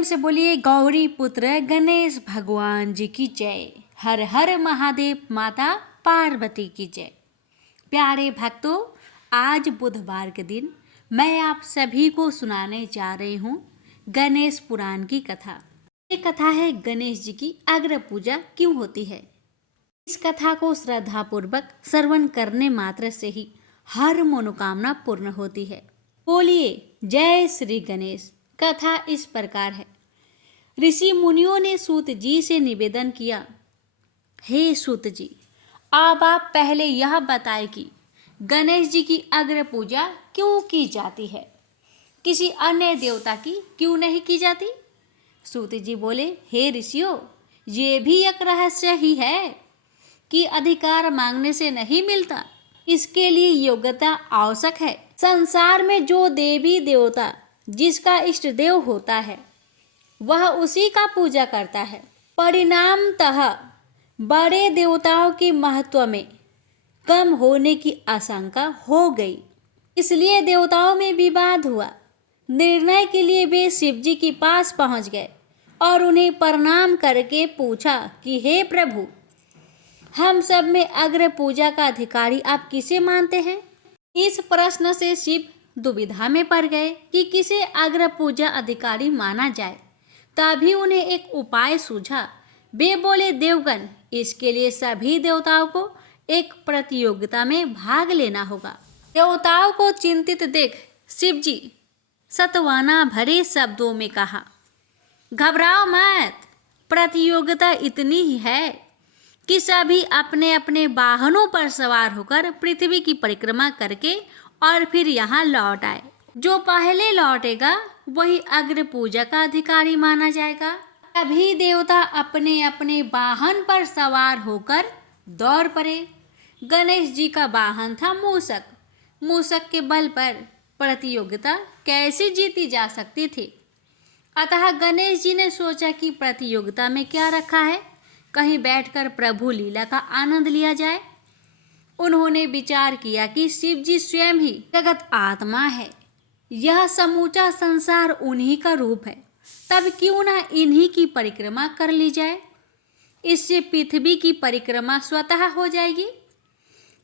प्रेम से बोलिए गौरी पुत्र गणेश भगवान जी की जय। हर हर महादेव, माता पार्वती की जय। प्यारे भक्तों, आज बुधवार के दिन मैं आप सभी को सुनाने जा रही हूँ गणेश पुराण की कथा। ये कथा है गणेश जी की अग्र पूजा क्यों होती है। इस कथा को श्रद्धा पूर्वक श्रवण करने मात्र से ही हर मनोकामना पूर्ण होती है। बोलिए जय श्री गणेश। कथा इस प्रकार है। ऋषि मुनियों ने सूत जी से निवेदन किया, हे सूत जी, अब आप पहले यह बताएं कि गणेश जी की अग्र पूजा क्यों की जाती है, किसी अन्य देवता की क्यों नहीं की जाती। सूत जी बोले, हे ऋषियों, ये भी एक रहस्य ही है कि अधिकार मांगने से नहीं मिलता, इसके लिए योग्यता आवश्यक है। संसार में जो देवी देवता जिसका इष्ट देव होता है वह उसी का पूजा करता है। परिणामतः बड़े देवताओं के महत्व में कम होने की आशंका हो गई, इसलिए देवताओं में विवाद हुआ। निर्णय के लिए वे शिव जी के पास पहुंच गए और उन्हें प्रणाम करके पूछा कि हे प्रभु, हम सब में अग्र पूजा का अधिकारी आप किसे मानते हैं। इस प्रश्न से शिव दुविधा में पड़ गए कि किसे अग्र पूजा अधिकारी माना जाए। तभी उन्हें एक उपाय सूझा। वे बोले, देवगण, इसके लिए सभी देवताओं को एक प्रतियोगिता में भाग लेना होगा। देवताओं को चिंतित देख शिव जी सत्वाना भरे शब्दों में कहा, घबराओ मत, प्रतियोगिता इतनी ही है कि सभी अपने अपने वाहनों पर सवार होकर पृथ्वी की परिक्रमा करके और फिर यहाँ लौट आए। जो पहले लौटेगा वही अग्र पूजा का अधिकारी माना जाएगा। सभी देवता अपने अपने वाहन पर सवार होकर दौड़ पड़े। गणेश जी का वाहन था मूषक। मूषक के बल पर प्रतियोगिता कैसे जीती जा सकती थी। अतः गणेश जी ने सोचा कि प्रतियोगिता में क्या रखा है, कहीं बैठकर प्रभु लीला का आनंद लिया जाए। उन्होंने विचार किया कि शिव जी स्वयं ही जगत आत्मा है, यह समूचा संसार उन्हीं का रूप है, तब क्यों ना इन्हीं की परिक्रमा कर ली जाए। इससे पृथ्वी की परिक्रमा स्वतः हो जाएगी।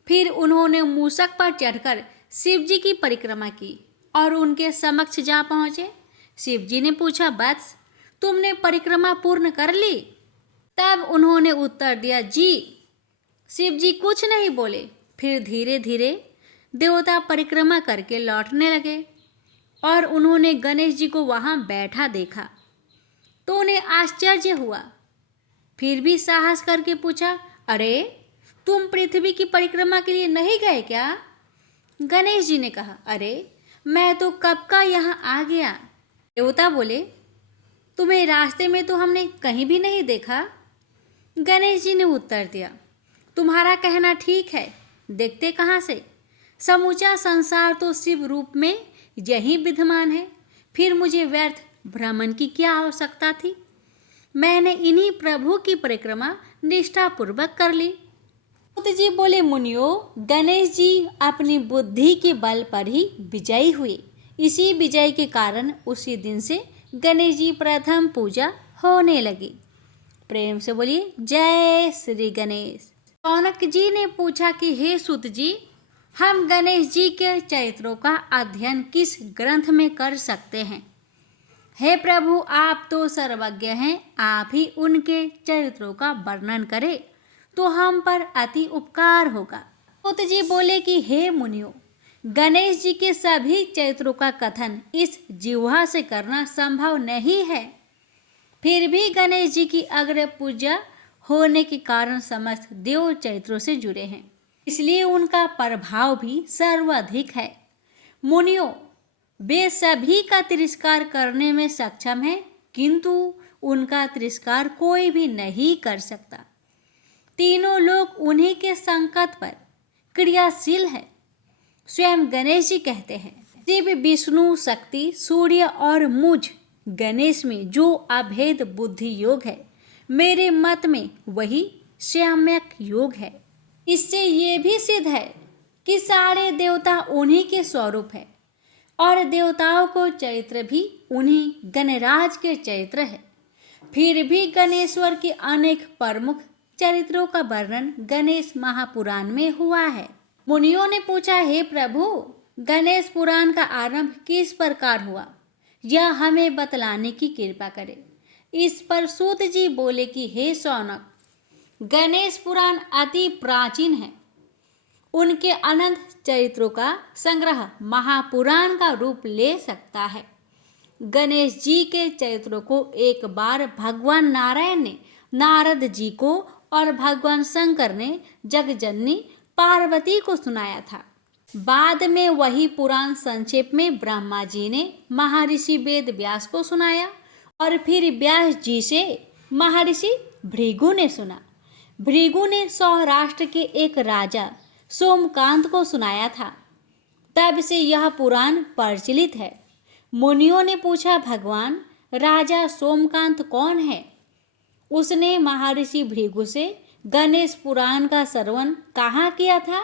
फिर उन्होंने मूषक पर चढ़कर शिव जी की परिक्रमा की और उनके समक्ष जा पहुँचे। शिव जी ने पूछा, वत्स, तुमने परिक्रमा पूर्ण कर ली। तब उन्होंने उत्तर दिया, जी। शिव जी कुछ नहीं बोले। फिर धीरे धीरे देवता परिक्रमा करके लौटने लगे और उन्होंने गणेश जी को वहाँ बैठा देखा तो उन्हें आश्चर्य हुआ। फिर भी साहस करके पूछा, अरे, तुम पृथ्वी की परिक्रमा के लिए नहीं गए क्या। गणेश जी ने कहा, अरे, मैं तो कब का यहाँ आ गया। देवता बोले, तुम्हें रास्ते में तो हमने कहीं भी नहीं देखा। गणेश जी ने उत्तर दिया, तुम्हारा कहना ठीक है, देखते कहाँ से, समूचा संसार तो शिव रूप में यही विद्यमान है, फिर मुझे व्यर्थ भ्रमण की क्या आवश्यकता थी। मैंने इन्हीं प्रभु की परिक्रमा निष्ठापूर्वक कर ली। सूत जी बोले, मुनियो, गणेश जी अपनी बुद्धि के बल पर ही विजयी हुए। इसी विजय के कारण उसी दिन से गणेश जी प्रथम पूजा होने लगी। प्रेम से बोलिए जय श्री गणेश। कौनक जी ने पूछा कि हे सूत जी, हम गणेश जी के चरित्रों का अध्ययन किस ग्रंथ में कर सकते हैं। हे प्रभु, आप तो सर्वज्ञ हैं, आप ही उनके चरित्रों का वर्णन करें तो हम पर अति उपकार होगा। सूत जी बोले कि हे मुनियों, गणेश जी के सभी चरित्रों का कथन इस जिह्वा से करना संभव नहीं है। फिर भी गणेश जी की अग्र पूजा होने के कारण समस्त देव चरित्रों से जुड़े हैं, इसलिए उनका प्रभाव भी सर्वाधिक है। मुनियों, वे सभी का तिरस्कार करने में सक्षम हैं, किंतु उनका तिरस्कार कोई भी नहीं कर सकता। तीनों लोग उन्हीं के संकट पर क्रियाशील है। स्वयं गणेश जी कहते हैं, शिव, विष्णु, शक्ति, सूर्य और मुझ गणेश में जो अभेद बुद्धि योग है, मेरे मत में वही सम्यक योग है। इससे ये भी सिद्ध है कि सारे देवता उन्हीं के स्वरूप है और देवताओं को चरित्र भी उन्हीं गणराज के चरित्र है। फिर भी गणेश्वर के अनेक प्रमुख चरित्रों का वर्णन गणेश महापुराण में हुआ है। मुनियों ने पूछा, हे प्रभु, गणेश पुराण का आरंभ किस प्रकार हुआ, यह हमें बतलाने की कृपा करें। इस पर सूत जी बोले कि हे शौनक, गणेश पुराण अति प्राचीन है। उनके अनंत चरित्रों का संग्रह महापुराण का रूप ले सकता है। गणेश जी के चरित्रों को एक बार भगवान नारायण ने नारद जी को और भगवान शंकर ने जगजननी पार्वती को सुनाया था। बाद में वही पुराण संक्षेप में ब्रह्मा जी ने महर्षि वेद व्यास को सुनाया और फिर व्यास जी से महर्षि भृगु ने सुना। भृगु ने सौराष्ट्र के एक राजा सोमकांत को सुनाया था। तब से यह पुराण प्रचलित है। मुनियों ने पूछा, भगवान, राजा सोमकांत कौन है? उसने महर्षि भृगु से गणेश पुराण का श्रवण कहाँ किया था?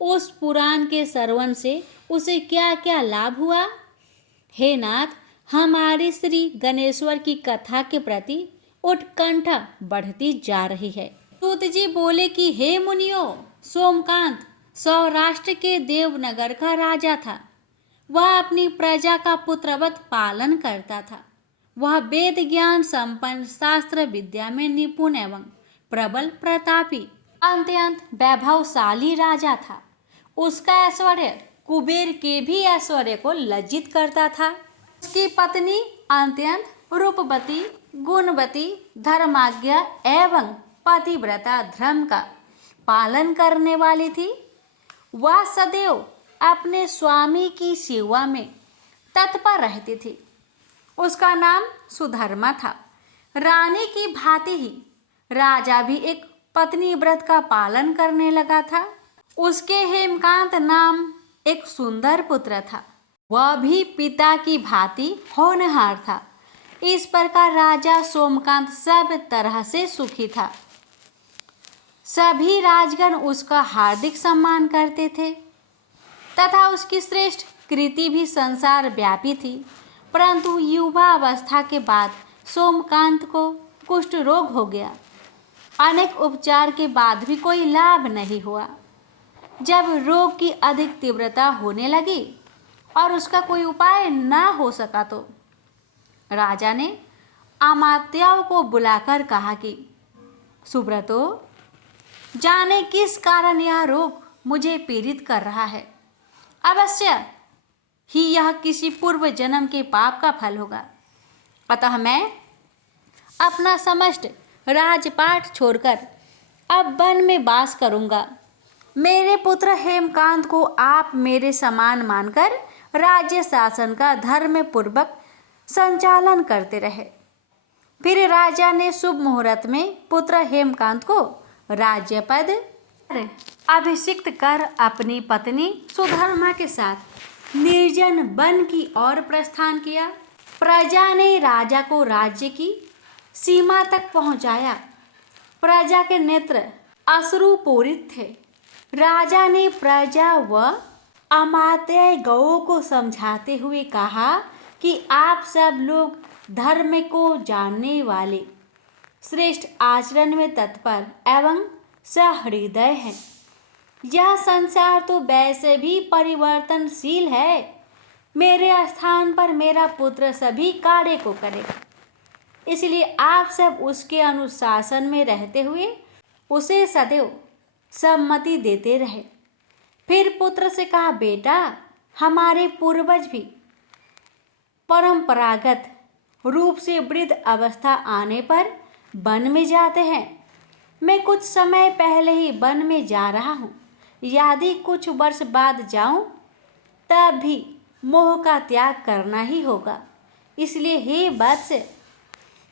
उस पुराण के श्रवण से उसे क्या क्या लाभ हुआ? हे नाथ, हमारे श्री गणेश्वर की कथा के प्रति उत्कंठा बढ़ती जा रही है। सूत जी बोले कि हे मुनियों, सोमकांत सौराष्ट्र के देवनगर का राजा था। वह अपनी प्रजा का पुत्रवत पालन करता था। वह वेद ज्ञान संपन्न, शास्त्र विद्या में निपुण एवं प्रबल प्रतापी, अत्यंत वैभवशाली राजा था। उसका ऐश्वर्य कुबेर के भी ऐश्वर्य को लज्जित करता था। उसकी पत्नी अत्यंत रूपवती, गुणवती, धर्माज्ञा एवं पतिव्रता धर्म का पालन करने वाली थी। वह सदैव अपने स्वामी की सेवा में तत्पर रहती थी। उसका नाम सुधर्मा था। रानी की भांति ही राजा भी एक पत्नी व्रत का पालन करने लगा था। उसके हेमकांत नाम एक सुंदर पुत्र था। वह भी पिता की भांति होनहार था। इस प्रकार राजा सोमकांत सब तरह से सुखी था। सभी राजगण उसका हार्दिक सम्मान करते थे तथा उसकी श्रेष्ठ कृति भी संसार व्यापी थी। परंतु युवा अवस्था के बाद सोमकांत को कुष्ठ रोग हो गया। अनेक उपचार के बाद भी कोई लाभ नहीं हुआ। जब रोग की अधिक तीव्रता होने लगी और उसका कोई उपाय न हो सका तो राजा ने अमात्याओं को बुलाकर कहा कि सुब्रतो, जाने किस कारण यह रोग मुझे पीड़ित कर रहा है। अवश्य ही यह किसी पूर्व जन्म के पाप का फल होगा। अतः मैं अपना समस्त राजपाट छोड़कर अब वन में वास करूंगा। मेरे पुत्र हेमकांत को आप मेरे समान मानकर राज्य शासन का धर्म पूर्वक संचालन करते रहे। फिर राजा ने शुभ मुहूर्त में पुत्र हेमकांत को राज्य पद अभिषिक्त कर अपनी पत्नी सुधर्मा के साथ निर्जन वन की ओर प्रस्थान किया। प्रजा ने राजा को राज्य की सीमा तक पहुंचाया। प्रजा के नेत्र अश्रुपूरित थे। राजा ने प्रजा व अमात्य गौओं को समझाते हुए कहा कि आप सब लोग धर्म को जानने वाले, श्रेष्ठ आचरण में तत्पर एवं सहृदय हैं। यह संसार तो वैसे भी परिवर्तनशील है। मेरे स्थान पर मेरा पुत्र सभी कार्य को करेगा, इसलिए आप सब उसके अनुशासन में रहते हुए उसे सदैव सम्मति देते रहे। फिर पुत्र से कहा, बेटा, हमारे पूर्वज भी परंपरागत रूप से वृद्ध अवस्था आने पर वन में जाते हैं। मैं कुछ समय पहले ही वन में जा रहा हूँ। यदि कुछ वर्ष बाद जाऊं तब भी मोह का त्याग करना ही होगा। इसलिए हे वत्स,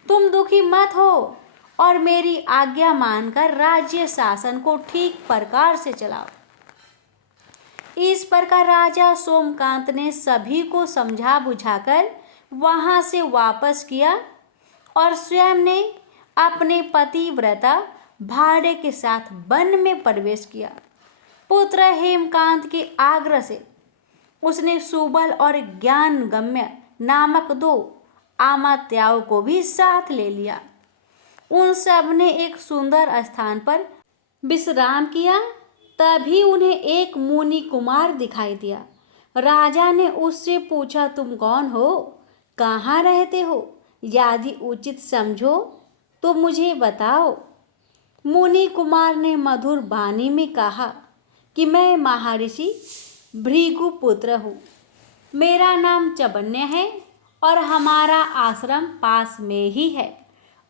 तुम दुखी मत हो और मेरी आज्ञा मानकर राज्य शासन को ठीक प्रकार से चलाओ। इस प्रकार राजा सोमकांत ने सभी को समझा बुझाकर वहां से वापस किया और स्वयं ने अपने पतिव्रता भार्य के साथ वन में प्रवेश किया। पुत्र हेमकांत के आग्रह से उसने सुबल और ज्ञानगम्य नामक 2 अमात्याओं को भी साथ ले लिया। उन सब ने एक सुंदर स्थान पर विश्राम किया। तभी उन्हें एक मुनि कुमार दिखाई दिया। राजा ने उससे पूछा, तुम कौन हो, कहाँ रहते हो? यदि उचित समझो तो मुझे बताओ। मुनि कुमार ने मधुर वाणी में कहा कि मैं महर्षि भृगु पुत्र हूँ। मेरा नाम चबन्य है और हमारा आश्रम पास में ही है।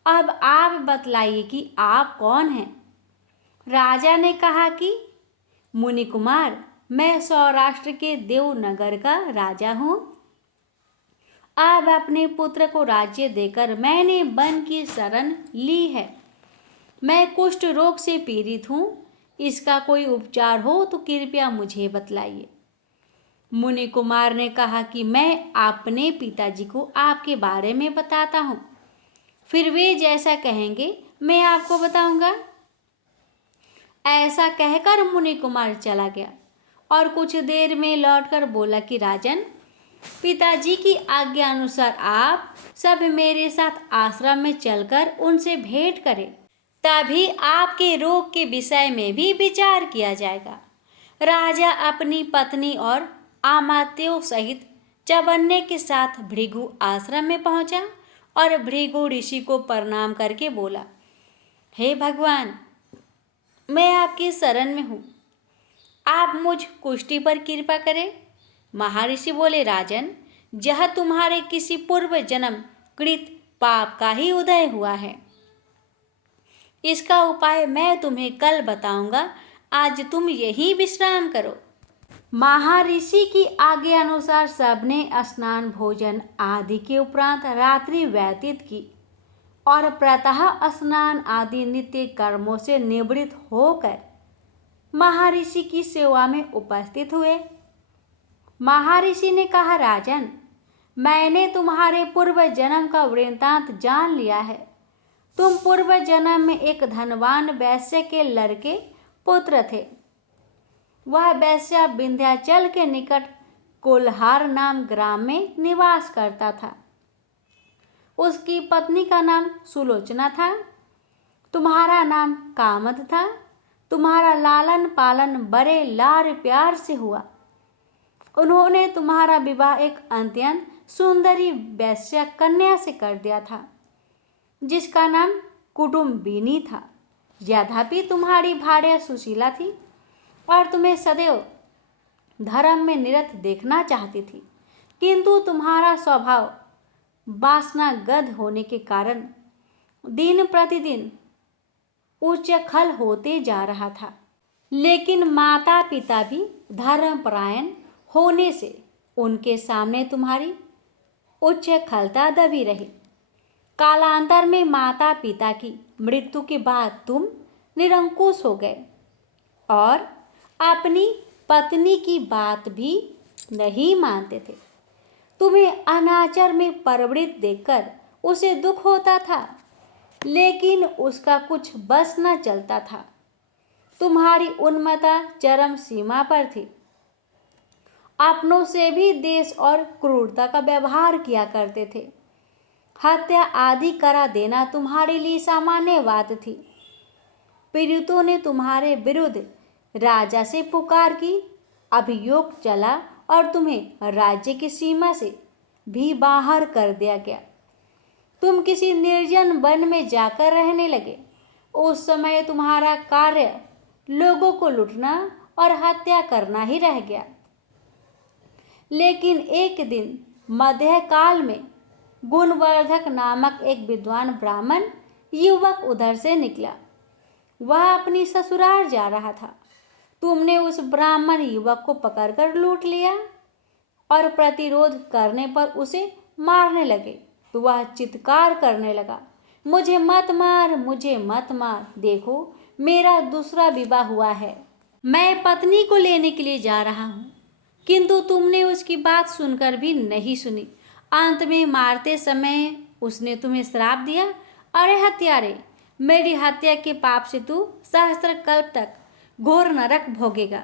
अब आप बतलाइए कि आप कौन हैं? राजा ने कहा कि मुनि कुमार, मैं सौराष्ट्र के देवनगर का राजा हूँ। अब अपने पुत्र को राज्य देकर मैंने वन की शरण ली है। मैं कुष्ठ रोग से पीड़ित हूँ। इसका कोई उपचार हो तो कृपया मुझे बतलाइए। मुनि कुमार ने कहा कि मैं अपने पिताजी को आपके बारे में बताता हूँ, फिर वे जैसा कहेंगे मैं आपको बताऊंगा। ऐसा कहकर मुनि कुमार चला गया और कुछ देर में लौटकर बोला कि राजन, पिताजी की आज्ञा अनुसार आप सब मेरे साथ आश्रम में चलकर उनसे भेंट करें, तभी आपके रोग के विषय में भी विचार किया जाएगा। राजा अपनी पत्नी और अमात्यों सहित चबन्य के साथ भृगु आश्रम में पहुंचा और भृगु ऋषि को प्रणाम करके बोला, हे भगवान, मैं आपकी शरण में हूँ, आप मुझ कुष्ठी पर कृपा करें। महर्षि बोले, राजन, यह तुम्हारे किसी पूर्व जन्म कृत पाप का ही उदय हुआ है। इसका उपाय मैं तुम्हें कल बताऊंगा, आज तुम यहीं विश्राम करो। महर्षि की आज्ञा अनुसार सबने स्नान भोजन आदि के उपरांत रात्रि व्यतीत की और प्रातः स्नान आदि नित्य कर्मों से निवृत्त होकर महर्षि की सेवा में उपस्थित हुए। महर्षि ने कहा, राजन, मैंने तुम्हारे पूर्व जन्म का वृत्तांत जान लिया है। तुम पूर्व जन्म में एक धनवान वैश्य के लड़के पुत्र थे। वह वैश्य विंध्याचल के निकट कोल्हार नाम ग्राम में निवास करता था। उसकी पत्नी का नाम सुलोचना था। तुम्हारा नाम कामद था। तुम्हारा लालन पालन बड़े लाड़ प्यार से हुआ। उन्होंने तुम्हारा विवाह एक अत्यंत सुंदरी वैश्य कन्या से कर दिया था, जिसका नाम कुटुम्बिनी था। यद्यपि तुम्हारी भार्या सुशीला थी और तुम्हें सदैव धर्म में निरत देखना चाहती थी, किंतु तुम्हारा स्वभाव वासनागत होने के कारण दिन प्रतिदिन उच्च खल होते जा रहा था। लेकिन माता पिता भी धर्मपरायण होने से उनके सामने तुम्हारी उच्च खलता दबी रही। कालांतर में माता पिता की मृत्यु के बाद तुम निरंकुश हो गए और अपनी पत्नी की बात भी नहीं मानते थे। तुम्हें अनाचार में परवृत्त देखकर उसे दुख होता था, लेकिन उसका कुछ बस न चलता था। तुम्हारी उन्मत्ता चरम सीमा पर थी। अपनों से भी देश और क्रूरता का व्यवहार किया करते थे। हत्या आदि करा देना तुम्हारे लिए सामान्य बात थी। पीड़ितों ने तुम्हारे विरुद्ध राजा से पुकार की, अभियोग चला और तुम्हें राज्य की सीमा से भी बाहर कर दिया गया। तुम किसी निर्जन वन में जाकर रहने लगे। उस समय तुम्हारा कार्य लोगों को लूटना और हत्या करना ही रह गया। लेकिन एक दिन मध्यकाल में गुणवर्धक नामक एक विद्वान ब्राह्मण युवक उधर से निकला। वह अपनी ससुराल जा रहा था। तुमने उस ब्राह्मण युवक को पकड़कर लूट लिया और प्रतिरोध करने पर उसे मारने लगे तो वह चित्कार करने लगा, मुझे मत मार, मुझे मत मार। देखो, मेरा दूसरा विवाह हुआ है। मैं पत्नी को लेने के लिए जा रहा हूँ, किंतु तुमने उसकी बात सुनकर भी नहीं सुनी। अंत में मारते समय उसने तुम्हें श्राप दिया, अरे हत्यारे, मेरी हत्या के पाप से तू सहस्त्र कल्प तक घोर नरक भोगेगा।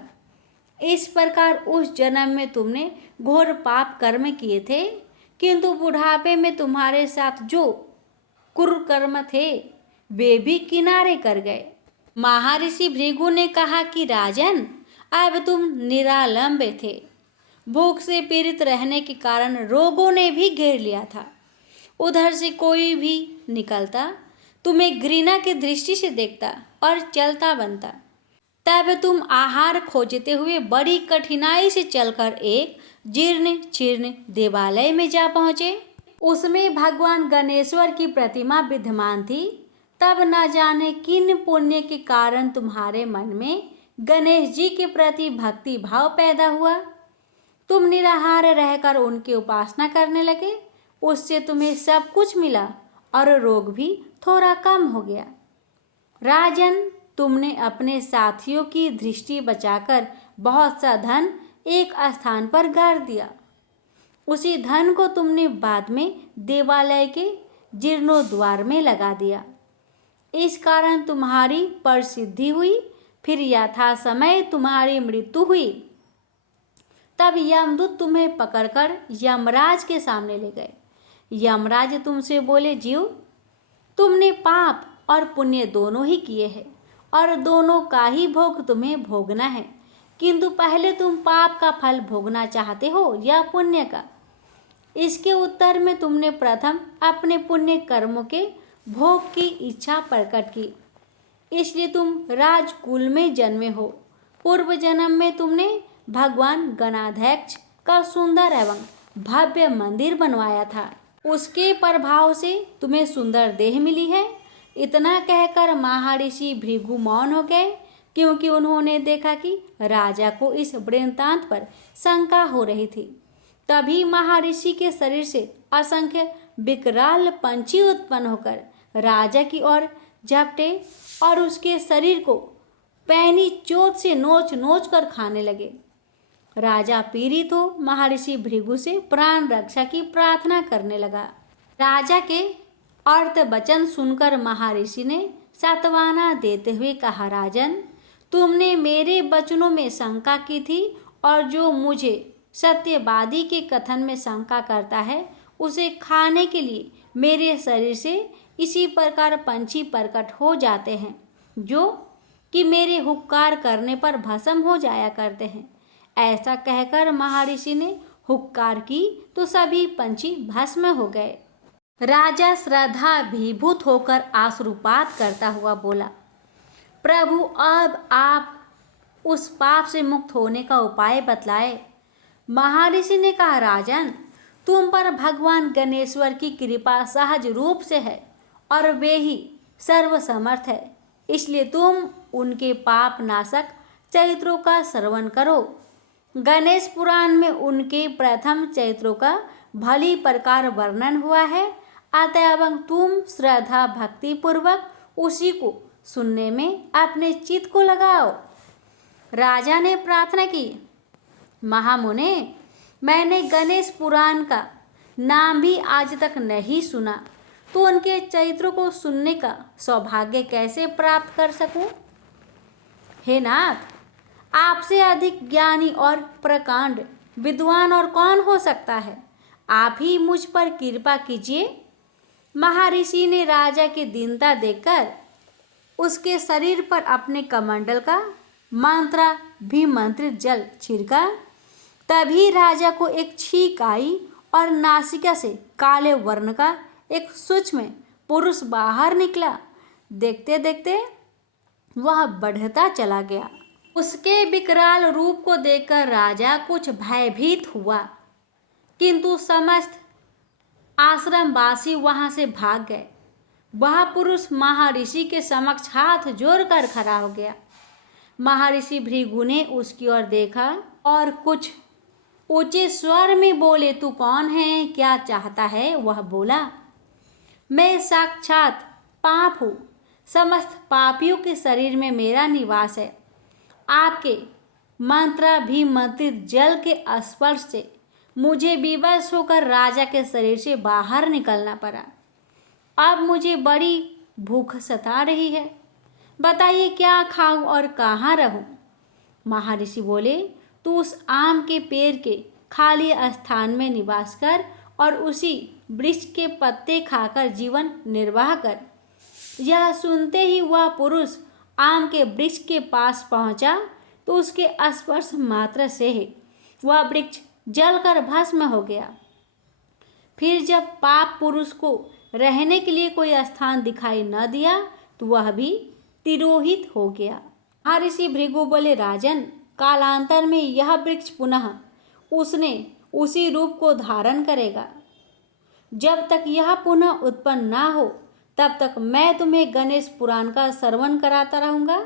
इस प्रकार उस जन्म में तुमने घोर पाप कर्म किए थे किंतु बुढ़ापे में तुम्हारे साथ जो कुकर्म थे वे भी किनारे कर गए। महर्षि भृगु ने कहा कि राजन, अब तुम निरालंब थे। भूख से पीड़ित रहने के कारण रोगों ने भी घेर लिया था। उधर से कोई भी निकलता तुम्हें घृणा की दृष्टि से देखता और चलता बनता। तब तुम आहार खोजते हुए बड़ी कठिनाई से चलकर एक जीर्ण शीर्ण देवालय में जा पहुँचे। उसमें भगवान गणेश्वर की प्रतिमा विद्यमान थी। तब न जाने किन पुण्य के कारण तुम्हारे मन में गणेश जी के प्रति भक्ति भाव पैदा हुआ। तुम निराहार रहकर उनकी उपासना करने लगे। उससे तुम्हें सब कुछ मिला और रोग भी थोड़ा कम हो गया। राजन, तुमने अपने साथियों की दृष्टि बचाकर बहुत सा धन एक स्थान पर गाड़ दिया। उसी धन को तुमने बाद में देवालय के जीर्णोद्वार में लगा दिया। इस कारण तुम्हारी प्रसिद्धि हुई। फिर यथा समय तुम्हारी मृत्यु हुई। तब यमदूत तुम्हें पकड़कर यमराज के सामने ले गए। यमराज तुमसे बोले, जीव, तुमने पाप और पुण्य दोनों ही किए हैं और दोनों का ही भोग तुम्हें भोगना है। किंतु पहले तुम पाप का फल भोगना चाहते हो या पुण्य का? इसके उत्तर में तुमने प्रथम अपने पुण्य कर्मों के भोग की इच्छा प्रकट की, इसलिए तुम राजकुल में जन्मे हो। पूर्व जन्म में तुमने भगवान गणाध्यक्ष का सुंदर एवं भव्य मंदिर बनवाया था। उसके प्रभाव से तुम्हें सुंदर देह मिली है। इतना कहकर महर्षि भृगु मौन हो गए, क्योंकि उन्होंने देखा कि राजा को इस वृत्तांत पर शंका हो रही थी। तभी महर्षि के शरीर से असंख्य विकराल पंछी उत्पन्न होकर राजा की ओर झपटे और उसके शरीर को पैनी चोट से नोच नोच कर खाने लगे। राजा पीड़ित हो महर्षि भृगु से प्राण रक्षा की प्रार्थना करने लगा। राजा के अर्थ वचन सुनकर महर्षि ने सांत्वना देते हुए कहा, राजन, तुमने मेरे वचनों में शंका की थी और जो मुझे सत्यवादी के कथन में शंका करता है उसे खाने के लिए मेरे शरीर से इसी प्रकार पंछी प्रकट हो जाते हैं, जो कि मेरे हुक्कार करने पर भस्म हो जाया करते हैं। ऐसा कहकर महर्षि ने हुक्कार की तो सभी पंछी भस्म हो गए। राजा श्रद्धा विभूत होकर आश्रुपात करता हुआ बोला, प्रभु, अब आप उस पाप से मुक्त होने का उपाय बतलाए। महर्षि ने कहा, राजन, तुम पर भगवान गणेश्वर की कृपा सहज रूप से है और वे ही सर्वसमर्थ है, इसलिए तुम उनके पाप नाशक चरित्रों का श्रवण करो। गणेश पुराण में उनके प्रथम चरित्रों का भली प्रकार वर्णन हुआ है। अतएव तुम श्रद्धा भक्ति पूर्वक उसी को सुनने में अपने चित्त को लगाओ। राजा ने प्रार्थना की, महामुने, मैंने गणेश पुराण का नाम भी आज तक नहीं सुना, तो उनके चरित्रों को सुनने का सौभाग्य कैसे प्राप्त कर सकूं? हे नाथ, आपसे अधिक ज्ञानी और प्रकांड विद्वान और कौन हो सकता है? आप ही मुझ पर कृपा कीजिए। महर्षि ने राजा की दीनता देखकर उसके शरीर पर अपने कमंडल का मंत्रित जल छिड़का। तभी राजा को एक छींक आई और नासिका से काले वर्ण का एक सूक्ष्म पुरुष बाहर निकला। देखते देखते वह बढ़ता चला गया। उसके विकराल रूप को देखकर राजा कुछ भयभीत हुआ, किंतु समस्त आश्रमवासी वहां से भाग गए। वह पुरुष महर्षि के समक्ष हाथ जोड़कर खड़ा हो गया। महर्षि भृगु ने उसकी ओर देखा और कुछ ऊंचे स्वर में बोले, तू कौन है, क्या चाहता है? वह बोला, मैं साक्षात पाप हूँ। समस्त पापियों के शरीर में मेरा निवास है। आपके मंत्रित जल के स्पर्श से मुझे विवश होकर राजा के शरीर से बाहर निकलना पड़ा। अब मुझे बड़ी भूख सता रही है। बताइए, क्या खाऊं और कहाँ रहूं? महर्षि बोले, तू उस आम के पेड़ के खाली स्थान में निवास कर और उसी वृक्ष के पत्ते खाकर जीवन निर्वाह कर। यह सुनते ही वह पुरुष आम के वृक्ष के पास पहुंचा तो उसके स्पर्श मात्र से ही वह वृक्ष जलकर भस्म हो गया। फिर जब पाप पुरुष को रहने के लिए कोई स्थान दिखाई न दिया तो वह भी तिरोहित हो गया। महर्षि भृगु बोले, राजन, कालांतर में यह वृक्ष पुनः उसने उसी रूप को धारण करेगा। जब तक यह पुनः उत्पन्न ना हो तब तक मैं तुम्हें गणेश पुराण का श्रवण कराता रहूँगा।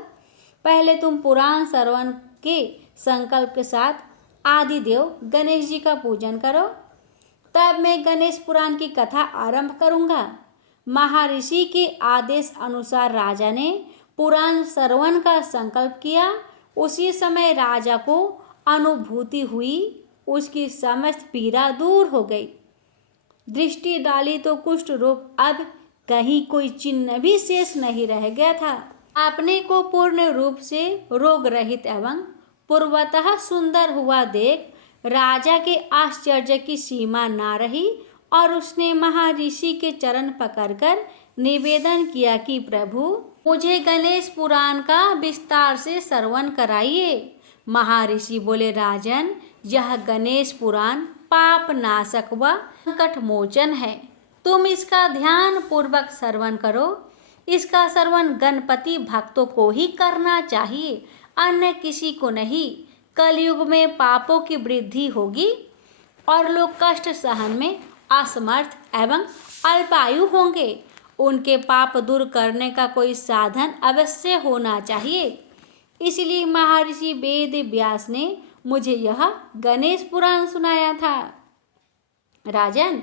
पहले तुम पुराण श्रवण के संकल्प के साथ आदिदेव गणेश जी का पूजन करो, तब मैं गणेश पुराण की कथा आरंभ करूँगा। महर्षि के आदेश अनुसार राजा ने पुराण श्रवण का संकल्प किया। उसी समय राजा को अनुभूति हुई, उसकी समस्त पीड़ा दूर हो गई। दृष्टि डाली तो कुष्ठ रोग अब कहीं कोई चिन्ह भी शेष नहीं रह गया था। अपने को पूर्ण रूप से रोग रहित एवं पूर्वतः सुंदर हुआ देख राजा के आश्चर्य की सीमा ना रही और उसने महर्षि के चरण पकड़कर निवेदन किया कि प्रभु, मुझे गणेश पुराण का विस्तार से श्रवण कराइए। महर्षि बोले, राजन, यह गणेश पुराण पाप नाशक व संकट मोचन है। तुम इसका ध्यान पूर्वक श्रवण करो। इसका श्रवण गणपति भक्तों को ही करना चाहिए, अन्य किसी को नहीं। कलयुग में पापों की वृद्धि होगी और लोग कष्ट सहन में असमर्थ एवं अल्पायु होंगे। उनके पाप दूर करने का कोई साधन अवश्य होना चाहिए। इसलिए महर्षि वेद व्यास ने मुझे यह गणेश पुराण सुनाया था। राजन,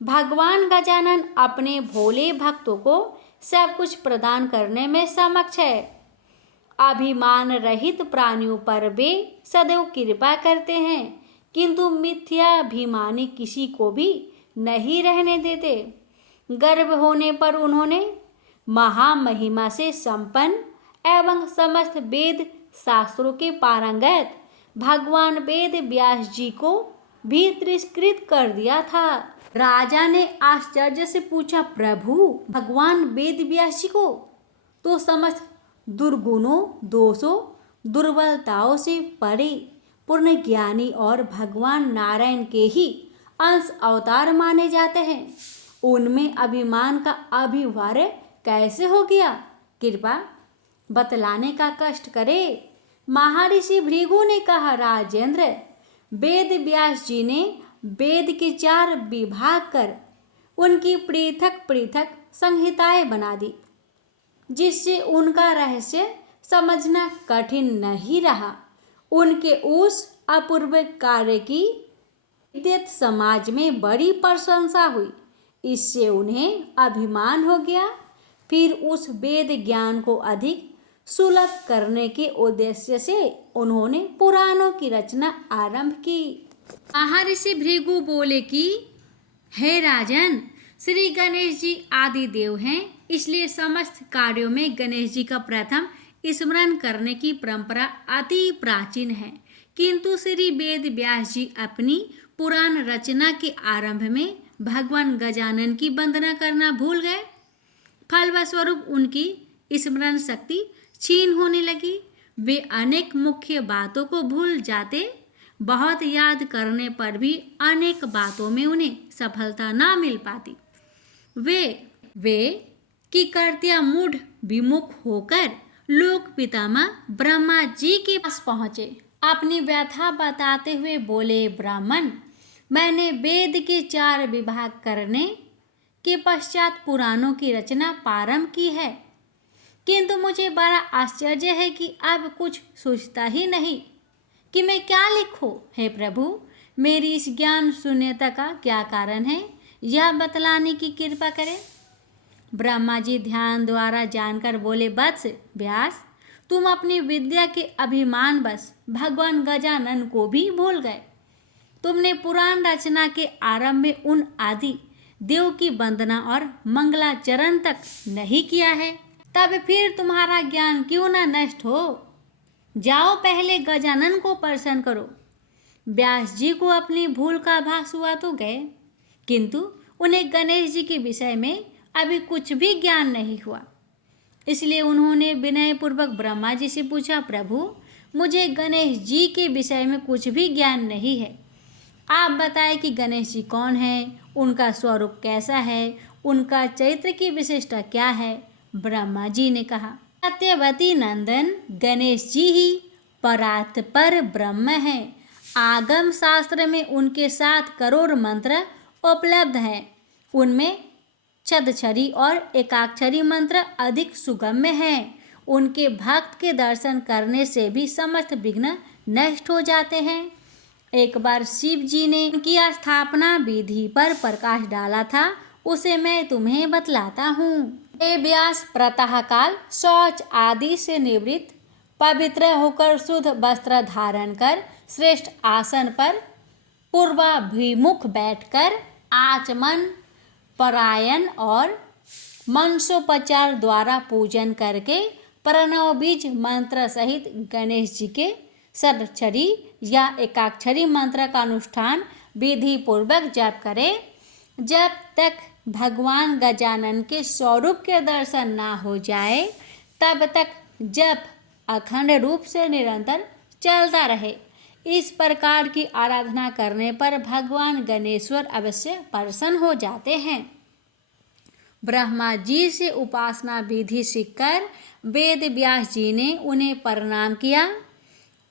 भगवान गजानन अपने भोले भक्तों को सब कुछ प्रदान करने में समक्ष है। अभिमान रहित प्राणियों पर वे सदैव कृपा करते हैं, किंतु मिथ्याभिमानी किसी को भी नहीं रहने देते। गर्भ होने पर उन्होंने महामहिमा से संपन्न एवं समस्त वेद शास्त्रों के पारंगत भगवान वेद व्यास जी को भी तिरस्कृत कर दिया था। राजा ने आश्चर्य से पूछा, प्रभु, भगवान वेद व्यास जी को तो समस्त दुर्गुणों, दोषों, दुर्बलताओं से परे पूर्ण ज्ञानी और भगवान नारायण के ही अंश अवतार माने जाते हैं। उनमें अभिमान का अभिवार्य कैसे हो गया? कृपा बतलाने का कष्ट करे। महर्षि भृगु ने कहा, राजेंद्र, वेद व्यास जी ने वेद के 4 विभाग कर उनकी पृथक पृथक संहिताएं बना दी, जिससे उनका रहस्य समझना कठिन नहीं रहा। उनके उस अपूर्व कार्य की विद्यत समाज में बड़ी प्रशंसा हुई। इससे उन्हें अभिमान हो गया। फिर उस वेद ज्ञान को अधिक सुलभ करने के उद्देश्य से उन्होंने पुराणों की रचना आरंभ की। महर्षि भृगु बोले कि हे राजन, श्री गणेश जी आदि देव हैं, इसलिए समस्त कार्यों में गणेश जी का प्रथम स्मरण करने की परंपरा अति प्राचीन है। किंतु श्री वेद व्यास जी अपनी पुराण रचना के आरंभ में भगवान गजानन की वंदना करना भूल गए। फलस्वरूप उनकी स्मरण शक्ति क्षीण होने लगी। वे अनेक मुख्य बातों को भूल जाते। बहुत याद करने पर भी अनेक बातों में उन्हें सफलता ना मिल पाती। वे की कर्त्या मूढ़ विमुख होकर लोक पितामह ब्रह्मा जी के पास पहुँचे। अपनी व्यथा बताते हुए बोले, ब्राह्मण, मैंने वेद के 4 विभाग करने के पश्चात पुराणों की रचना प्रारंभ की है, किंतु मुझे बड़ा आश्चर्य है कि अब कुछ सोचता ही नहीं कि मैं क्या लिखूं। हे प्रभु, मेरी इस ज्ञान शून्यता का क्या कारण है, यह बतलाने की कृपा करें। ब्रह्मा जी ध्यान द्वारा जानकर बोले, वत्स व्यास, तुम अपनी विद्या के अभिमान बस भगवान गजानन को भी भूल गए। तुमने पुराण रचना के आरंभ में उन आदि देव की वंदना और मंगलाचरण तक नहीं किया है, तब फिर तुम्हारा ज्ञान क्यों न नष्ट हो। जाओ, पहले गजानन को प्रसन्न करो। व्यास जी को अपनी भूल का आभास हुआ तो गए, किंतु उन्हें गणेश जी के विषय में अभी कुछ भी ज्ञान नहीं हुआ। इसलिए उन्होंने विनयपूर्वक ब्रह्मा जी से पूछा, प्रभु मुझे गणेश जी के विषय में कुछ भी ज्ञान नहीं है, आप बताएं कि गणेश जी कौन है, उनका स्वरूप कैसा है, उनका चरित्र की विशेषता क्या है। ब्रह्मा जी ने कहा, सत्यवती नंदन गणेश जी ही परात्पर ब्रह्म हैं। आगम शास्त्र में उनके 7 करोड़ मंत्र उपलब्ध हैं। उनमें छदछरी और एकाक्षरी मंत्र अधिक सुगम्य हैं। उनके भक्त के दर्शन करने से भी समस्त विघ्न नष्ट हो जाते हैं। एक बार शिव जी ने उनकी स्थापना विधि पर प्रकाश डाला था, उसे मैं तुम्हें बतलाता हूँ। हे व्यास, प्रातःकाल शौच आदि से निवृत्त पवित्र होकर शुद्ध वस्त्र धारण कर श्रेष्ठ आसन पर पूर्वाभिमुख बैठकर आचमन परायण और मंसोपचार द्वारा पूजन करके प्रणव बीज मंत्र सहित गणेश जी के षडक्षरी या एकाक्षरी मंत्र का अनुष्ठान विधि पूर्वक जप करें। जब तक भगवान गजानन के स्वरूप के दर्शन ना हो जाए तब तक जप अखंड रूप से निरंतर चलता रहे। इस प्रकार की आराधना करने पर भगवान गणेश्वर अवश्य प्रसन्न हो जाते हैं। ब्रह्मा जी से उपासना विधि सीखकर वेद व्यास जी ने उन्हें प्रणाम किया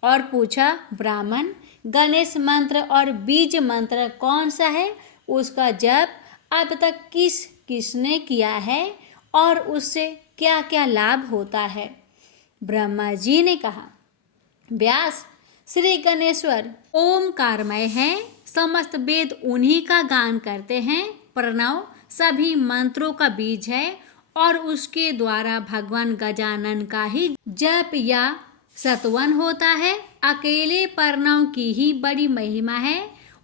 और पूछा, ब्राह्मण गणेश मंत्र और बीज मंत्र कौन सा है, उसका जप अब तक किस किसने किया है और उससे क्या क्या लाभ होता है। ब्रह्मा जी ने कहा, व्यास श्री गणेश्वर ओमकारमय हैं, समस्त वेद उन्हीं का गान करते हैं। प्रणव सभी मंत्रों का बीज है और उसके द्वारा भगवान गजानन का ही जप या सत्वन होता है। अकेले प्रणव की ही बड़ी महिमा है।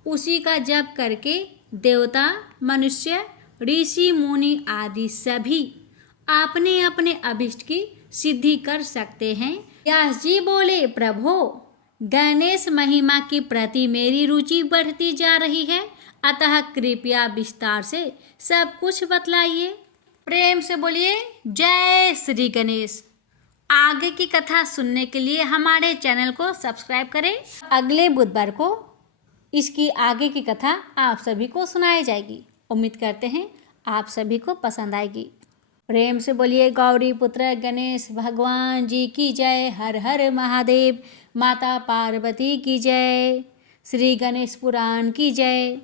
उसी का जप करके देवता, मनुष्य, ऋषि, मुनि आदि सभी अपने अपने अभिष्ट की सिद्धि कर सकते हैं। व्यास जी बोले, प्रभु गणेश महिमा के प्रति मेरी रुचि बढ़ती जा रही है, अतः कृपया विस्तार से सब कुछ बतलाइए। प्रेम से बोलिए जय श्री गणेश। आगे की कथा सुनने के लिए हमारे चैनल को सब्सक्राइब करें। अगले बुधवार को इसकी आगे की कथा आप सभी को सुनाई जाएगी। उम्मीद करते हैं आप सभी को पसंद आएगी। प्रेम से बोलिए गौरी पुत्र गणेश भगवान जी की जय। हर हर महादेव। माता पार्वती की जय। श्री गणेश पुराण की जय।